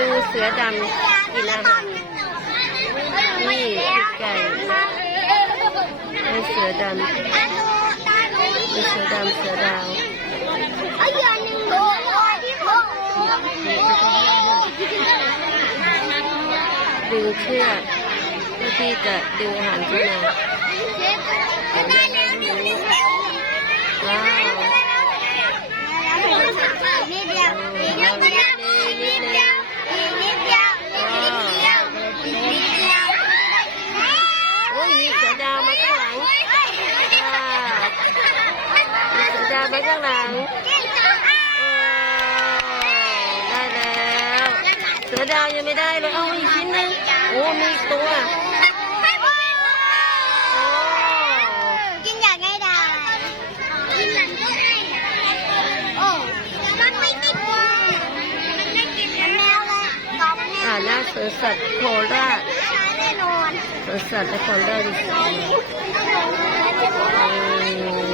ดูเสือดำกินอาหารนี่ไก่เสือดำเสือดำเสือดาวดึงเชือกเพื่อที่จะดึงอาหารขึ้นมาว้าวนิดเดียวนิดเดียวนิดเดียวนิดเดียวนิดเดียวโอ้ยมีเสือดาวมาข้างหลังมีเสือดาวมาข้างหลังได้แล้วเสือดาวยังไม่ได้เลยเอาอีกชิ้นนึงโอ้มีอีกตัวหน้าสวนสัตว์โคราชสวนสัตว์นครราชสีมา